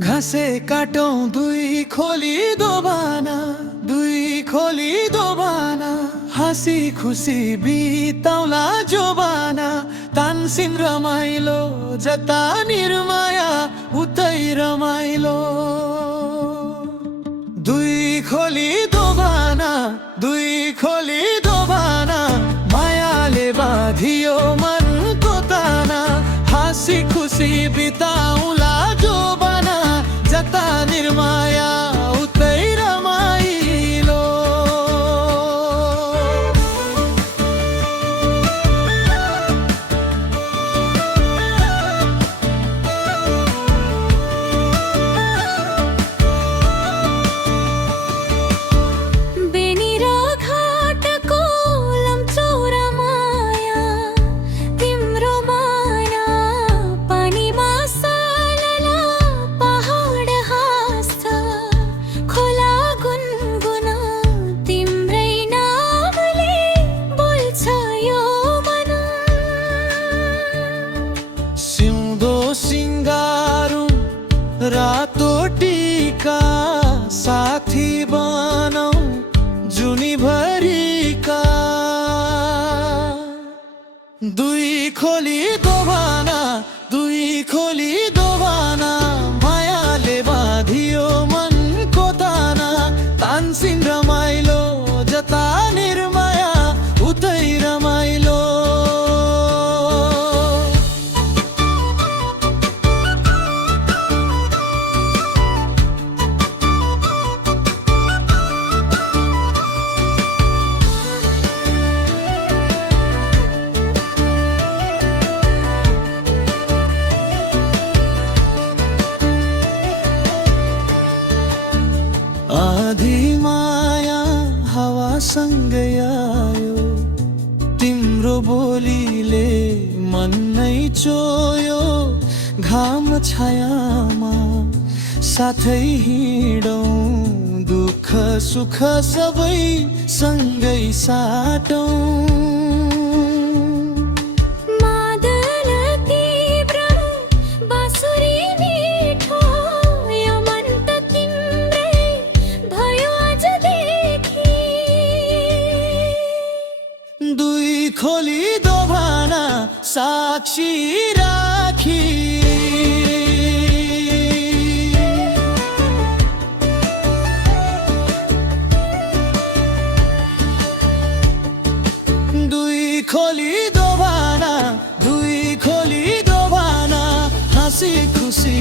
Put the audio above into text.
घाँसे काटौँ दुई खोली दोबाना, दुई खोली दोबाना, हाँसी खुसी बिताउला जोबाना। तानसिन रमाइलो जता निर्माया उतै रमाइलो। दुई खोली दोबाना, दुई खोली दोबाना, मायाले बाँधियो मनको ताना। हाँसी खुसी बिताउला जोबाना, जता निर्माया उतै रमाइलो। रातो टीका साथी बनौ जुनी भरिका। दुई खोली दोबाना, दुई खोली दोबाना, मायाले बाँधियो मनको ताना। तानसिन रमाइलो जता निर्माया उतै रमाइलो। आधी माया हावासँगै आयो, तिम्रो बोलीले मन नै चोयो। घाम छायामा साथै हिँडौँ, दुःख सुख सबै सँगै साटौँ। दुई खोली दोबाना साक्षी राखी। दुई खोली दोबाना, दुई खोली दोबाना, हाँसी खुसी